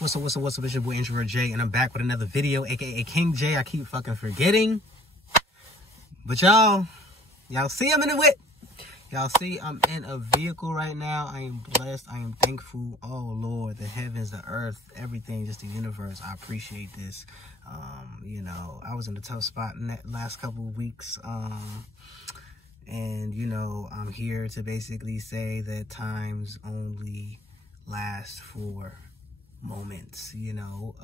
What's up, it's your boy Introvert J, and I'm back with another video, aka King J. I keep fucking forgetting. But y'all see I'm in a whip. Y'all see I'm in a vehicle right now. I am blessed. I am thankful. Oh Lord, the heavens, the earth, everything, just the universe. I appreciate this. You know, I was in a tough spot in that last couple of weeks. And you know, I'm here to basically say that times only last for moments, you know.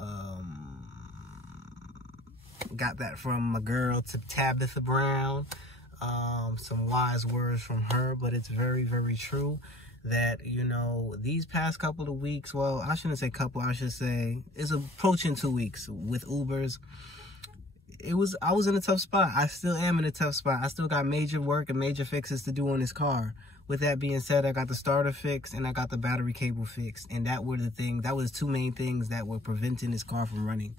Got that from my girl Tabitha Brown. Some wise words from her, but it's very, very true that, you know, these past couple of weeks, well, I shouldn't say couple, I should say it's approaching 2 weeks with Ubers. I was in a tough spot. I still am in a tough spot. I still got major work and major fixes to do on this car. With that being said, I got the starter fixed and I got the battery cable fixed, and that was two main things that were preventing this car from running.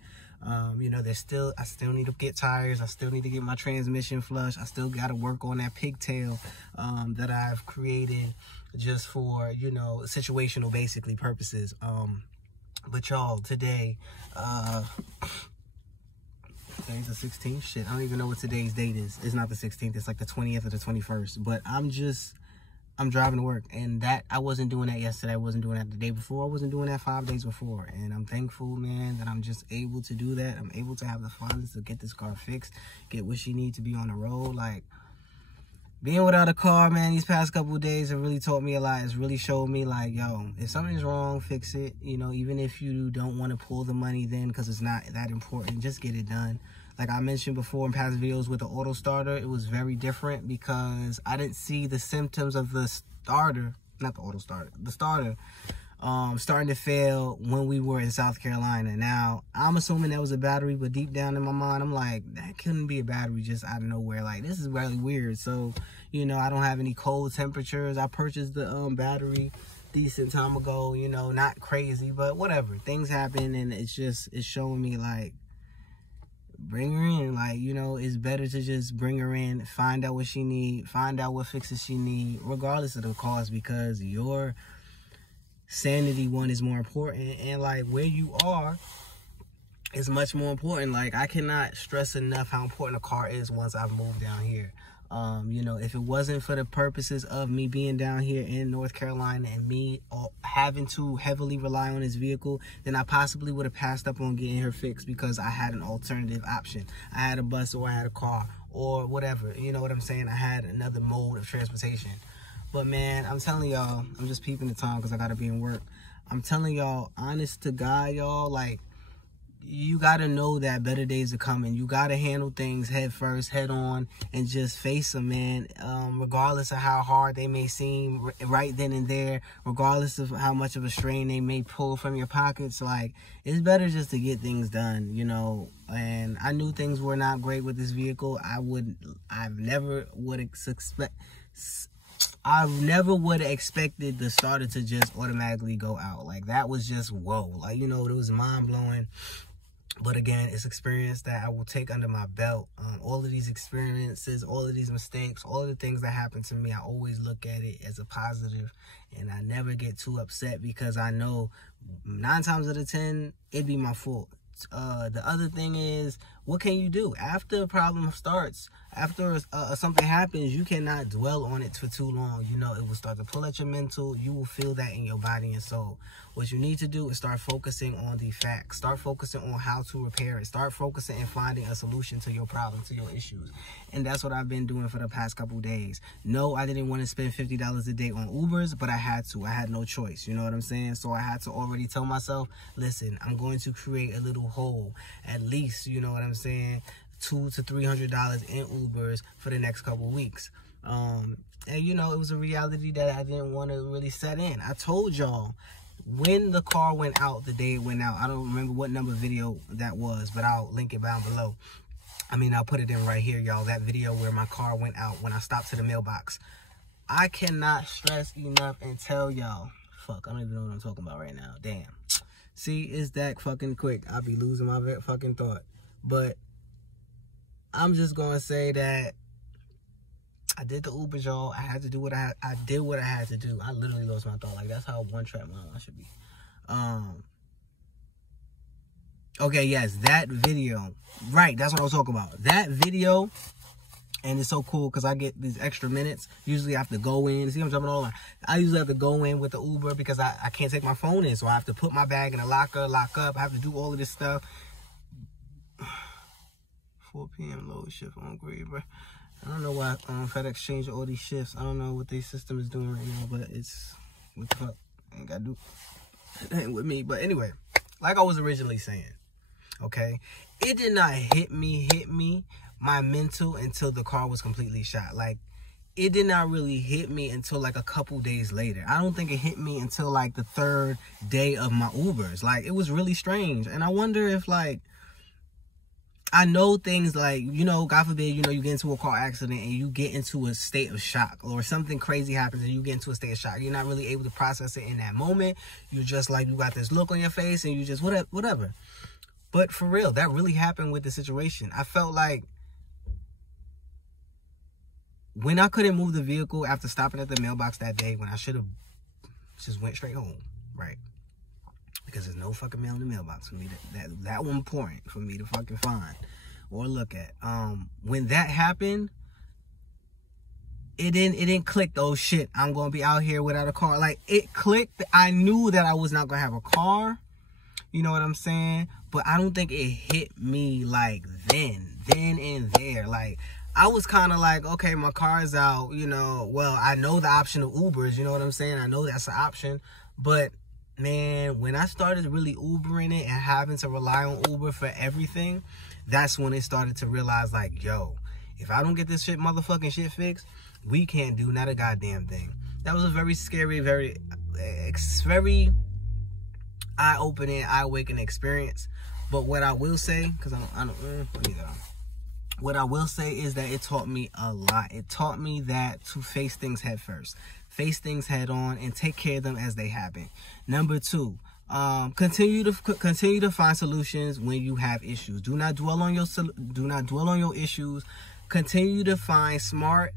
You know, I still need to get tires. I still need to get my transmission flush. I still got to work on that pigtail that I've created just for, you know, situational basically purposes. But y'all, today, today's the 16th. Shit, I don't even know what today's date is. It's not the 16th. It's like the 20th or the 21st. But I'm driving to work, and that I wasn't doing that yesterday. I wasn't doing that the day before. I wasn't doing that 5 days before. And I'm thankful, man, that I'm just able to do that. I'm able to have the funds to get this car fixed, get what she needs to be on the road. Like, being without a car, man, these past couple of days have really taught me a lot. It's really showed me, like, yo, if something's wrong, fix it. You know, even if you don't want to pull the money then because it's not that important, just get it done. Like I mentioned before in past videos with the auto starter, it was very different because I didn't see the symptoms of the starter, not the auto starter, the starter, starting to fail when we were in South Carolina. Now, I'm assuming that was a battery, but deep down in my mind, I'm like, that couldn't be a battery just out of nowhere. Like, this is really weird. So, you know, I don't have any cold temperatures. I purchased the battery decent time ago, you know, not crazy, but whatever. Things happen, and it's showing me, like, bring her in. Like, you know, it's better to just bring her in, find out what she need, find out what fixes she need, regardless of the cost, because your sanity one is more important, and like where you are is much more important. Like, I cannot stress enough how important a car is once I've moved down here. You know, if it wasn't for the purposes of me being down here in North Carolina and me having to heavily rely on this vehicle, then I possibly would have passed up on getting her fixed because I had an alternative option. I had a bus, or I had a car, or whatever. You know what I'm saying? I had another mode of transportation. But man, I'm telling y'all, I'm just peeping the time because I gotta be in work. I'm telling y'all, honest to God, y'all, like, you gotta know that better days are coming. You gotta handle things head first, head on, and just face them, man. Regardless of how hard they may seem right then and there, regardless of how much of a strain they may pull from your pockets, like, it's better just to get things done, you know. And I knew things were not great with this vehicle. I never would have expected the starter to just automatically go out. Like, that was just whoa. Like, you know, it was mind-blowing. But again, it's experience that I will take under my belt. All of these experiences, all of these mistakes, all of the things that happen to me, I always look at it as a positive, and I never get too upset because I know 9 times out of 10, it'd be my fault. The other thing is, what can you do after a problem starts? After something happens, you cannot dwell on it for too long. You know, it will start to pull at your mental. You will feel that in your body and soul. What you need to do is start focusing on the facts. Start focusing on how to repair it. Start focusing and finding a solution to your problem, to your issues. And that's what I've been doing for the past couple days. No, I didn't want to spend $50 a day on Ubers, but I had to. I had no choice. You know what I'm saying? So I had to already tell myself, listen, I'm going to create a little hole, at least, you know what I'm saying, $200 to $300 in Ubers for the next couple weeks. And you know, it was a reality that I didn't want to really set in. I told y'all when the car went out, the day it went out. I don't remember what number video that was, but I'll link it down below. I mean, I'll put it in right here, y'all. That video where my car went out when I stopped to the mailbox. I cannot stress enough and tell y'all. Fuck, I don't even know what I'm talking about right now. Damn. See, it's that fucking quick. I'll be losing my fucking thought. But I'm just gonna say that I did the Ubers, y'all. I had to do what I did what I had to do. I literally lost my thought. Like, that's how one-track mind I should be. Okay, yes, that video. Right, that's what I was talking about. That video, and it's so cool because I get these extra minutes. Usually I have to go in. See, I'm jumping all over. I usually have to go in with the Uber because I can't take my phone in. So I have to put my bag in a locker, lock up. I have to do all of this stuff. 4 p.m. load shift on grade, bro. I don't know why FedEx changed all these shifts. I don't know what their system is doing right now, but it's, what the fuck? I ain't got to do it ain't with me. But anyway, like I was originally saying, okay, it did not hit me, my mental, until the car was completely shot. Like, it did not really hit me until like a couple days later. I don't think it hit me until like the 3rd day of my Ubers. Like, it was really strange. And I wonder if, like, I know things like, you know, God forbid, you know, you get into a car accident and you get into a state of shock, or something crazy happens and you get into a state of shock. You're not really able to process it in that moment. You're just like, you got this look on your face and you just whatever. But for real, that really happened with the situation. I felt like when I couldn't move the vehicle after stopping at the mailbox that day, when I should have just went straight home, right? Because there's no fucking mail in the mailbox for me that one point for me to fucking find or look at. When that happened, it didn't click. Oh shit, I'm gonna be out here without a car. Like, it clicked. I knew that I was not gonna have a car. You know what I'm saying? But I don't think it hit me like then and there. Like, I was kind of like, okay, my car is out. You know, well, I know the option of Ubers. You know what I'm saying? I know that's an option, but man, when I started really Ubering it and having to rely on Uber for everything, that's when it started to realize, like, yo, if I don't get this motherfucking shit fixed, we can't do not a goddamn thing. That was a very scary, very eye-opening, eye-awakening experience. But what I will say, because what I will say is that it taught me a lot. It taught me that to face things head first. Face things head on and take care of them as they happen. Number 2, continue to find solutions when you have issues. Do not dwell on your issues. Continue to find smart,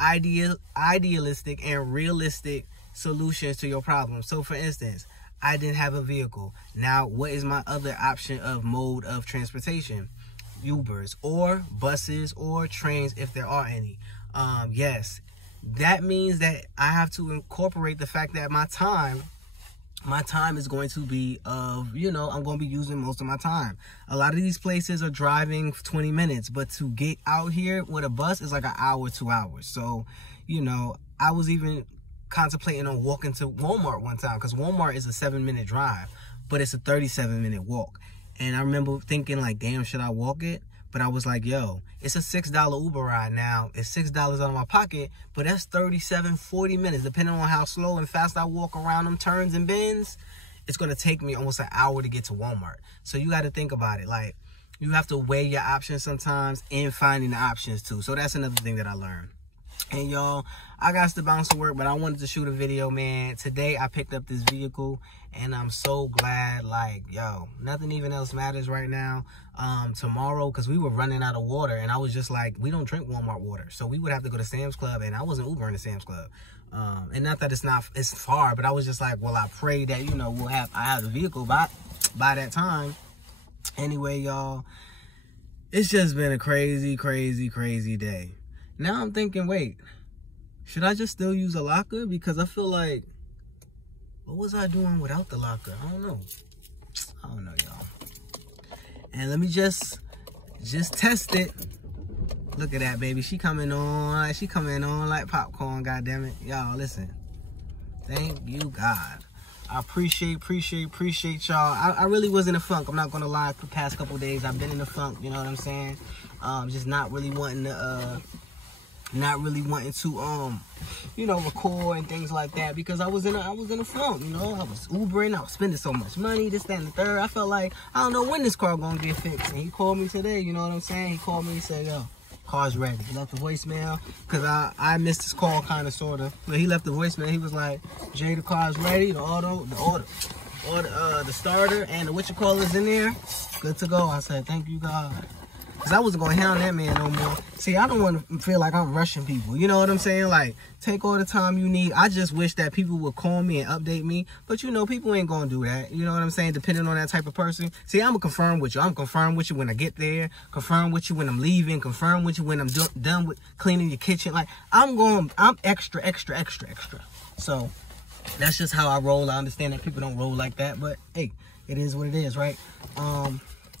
idealistic, and realistic solutions to your problems. So, for instance, I didn't have a vehicle. Now, what is my other option of mode of transportation? Ubers or buses or trains, if there are any. Yes, that means that I have to incorporate the fact that my time is going to be I'm going to be using most of my time. A lot of these places are driving 20 minutes, but to get out here with a bus is like an hour, 2 hours. So, you know, I was even contemplating on walking to Walmart one time, because Walmart is a 7-minute drive, but it's a 37-minute walk. And I remember thinking, like, damn, should I walk it? But I was like, yo, it's a $6 Uber ride now. It's $6 out of my pocket, but that's 37, 40 minutes. Depending on how slow and fast I walk around them turns and bends, it's going to take me almost an hour to get to Walmart. So you got to think about it. Like, you have to weigh your options sometimes and finding the options too. So that's another thing that I learned. And y'all, I got to bounce to work, but I wanted to shoot a video, man. Today I picked up this vehicle and I'm so glad. Like, yo, nothing even else matters right now. Tomorrow, because we were running out of water, and I was just like, we don't drink Walmart water, so we would have to go to Sam's Club, and I wasn't Ubering to Sam's Club. And not that it's far, but I was just like, well, I pray that, you know, I have the vehicle by that time. Anyway, y'all, it's just been a crazy, crazy, crazy day. Now I'm thinking, wait, should I just still use a locker? Because I feel like, what was I doing without the locker? I don't know, y'all. And let me just test it. Look at that, baby. She coming on like popcorn, goddammit. Y'all, listen. Thank you, God. I appreciate y'all. I really was in a funk. I'm not gonna lie. For the past couple days, I've been in a funk. You know what I'm saying? Just not really wanting to, you know, record and things like that, because I was in a funk. You know, I was Ubering. I was spending so much money. This, that, and the third. I felt like I don't know when this car gonna get fixed. And he called me today. You know what I'm saying? He called me. He said, "Yo, car's ready." He left a voicemail because I missed his call, kind of, sort of. But he left the voicemail. He was like, "Jay, the car's ready. The starter and the whatchamacallit's in there. Good to go." I said, "Thank you, God. because I wasn't going to hound that man no more. See, I don't want to feel like I'm rushing people. You know what I'm saying? Like, take all the time you need. I just wish that people would call me and update me. But, you know, people ain't going to do that. You know what I'm saying? Depending on that type of person. See, I'm going to confirm with you. I'm confirm with you when I get there. Confirm with you when I'm leaving. Confirm with you when I'm done with cleaning your kitchen. Like, I'm extra. So, that's just how I roll. I understand that people don't roll like that. But, hey, it is what it is, right?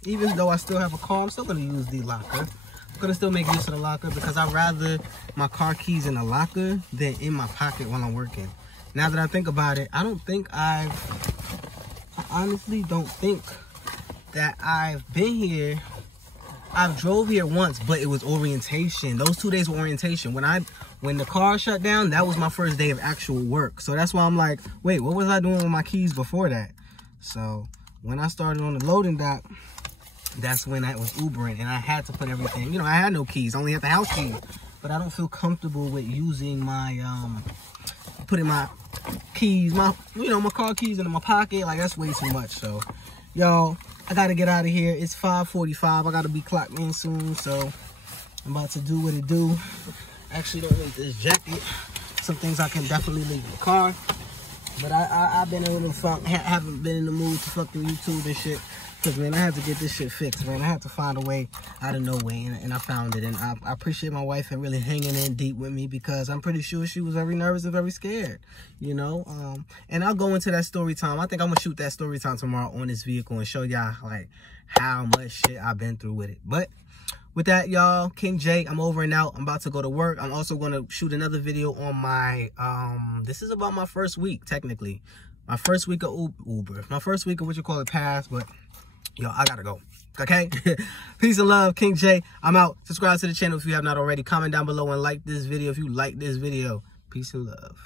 Even though I still have a car, I'm still going to use the locker. I'm going to still make use of the locker because I'd rather my car keys in the locker than in my pocket while I'm working. Now that I think about it, I honestly don't think that I've been here. I've drove here once, but it was orientation. Those 2 days were orientation. When the car shut down, that was my first day of actual work. So that's why I'm like, wait, what was I doing with my keys before that? So when I started on the loading dock, that's when I was Ubering, and I had to put everything. You know, I had no keys. I only had the house keys. But I don't feel comfortable with using my, putting my keys, my car keys into my pocket. Like, that's way too much. So, y'all, I got to get out of here. It's 5:45. I got to be clocked in soon. So, I'm about to do what it do. Actually, don't need this jacket. Some things I can definitely leave in the car. But I've been a little haven't been in the mood to fucking YouTube and shit. Because, man, I had to get this shit fixed, man. I had to find a way out of no way, and I found it. And I appreciate my wife for really hanging in deep with me because I'm pretty sure she was very nervous and very scared, you know. And I'll go into that story time. I think I'm going to shoot that story time tomorrow on this vehicle and show y'all, like, how much shit I've been through with it. But with that, y'all, King J, I'm over and out. I'm about to go to work. I'm also going to shoot another video on my, this is about my first week, technically. My first week of Uber. My first week of what you call it, pass, but... yo, I gotta go. Okay? Peace and love, King J. I'm out. Subscribe to the channel if you have not already. Comment down below and like this video if you like this video. Peace and love.